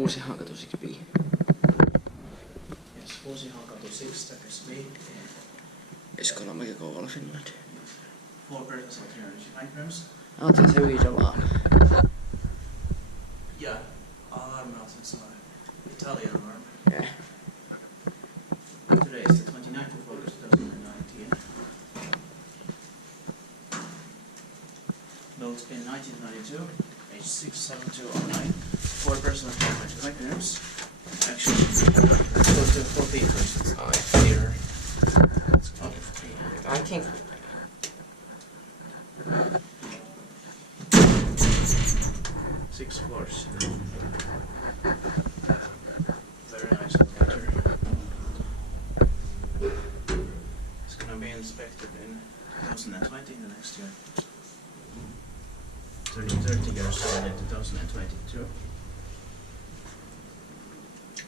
Kuusihaankatu 6B. Yes, Kuusihaankatu 6B. Eskolanmäki, Kouvola, Finland. 4 persons of 395 grams. Otin se alarm. Yeah, alarm outside. Italian alarm. Yeah. Today is the 29th of August 2019. Built in 1992, age 67209. 4 persons of 395 grams. Actually, close to 4 feet versus here. I think. Six floors. Very nice locator. It's gonna be inspected in 2020 in the next year. 30 years old in 2022.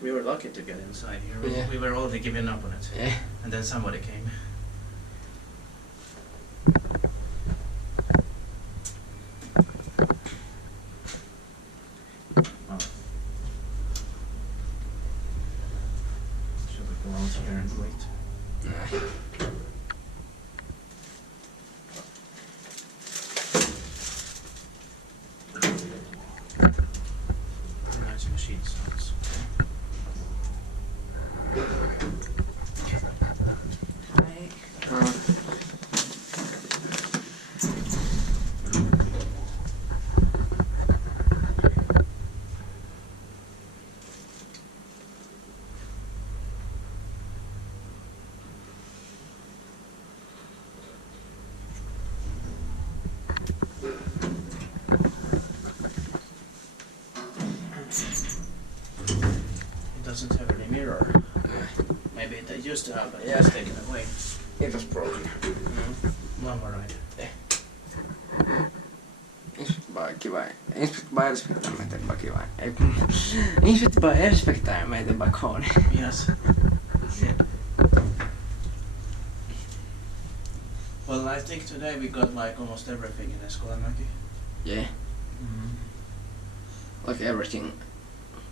We were lucky to get inside here. Yeah. We were already giving up on it. Yeah. And then somebody came. Oh. Should we go out here and wait? Nah. Nice machine sounds. It doesn't have any mirror. Maybe it used to have, but Yeah. it's taken away. It was broken. One more ride. Inspected by Elspecta, made by Kiva. Inspected by Elspecta and made by Kone. Yes. Well, I think today we got like almost everything in Eskolanmäki. Yeah. Like everything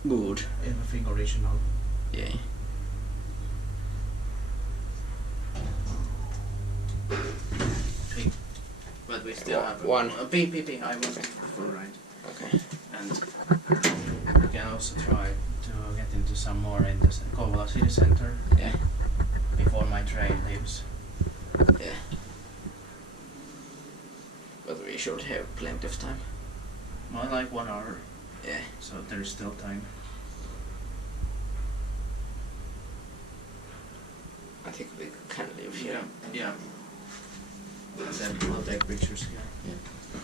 good. Everything original. Yeah. Pink. But we still have one. Pink. I want a full ride. Okay. And we can also try to get into some more in the Kouvola city center Yeah. before my train leaves. Yeah. But we should have plenty of time. Well, like 1 hour, Yeah. so there is still time. I think we can leave here. Yeah. And then we'll take pictures here. Yeah.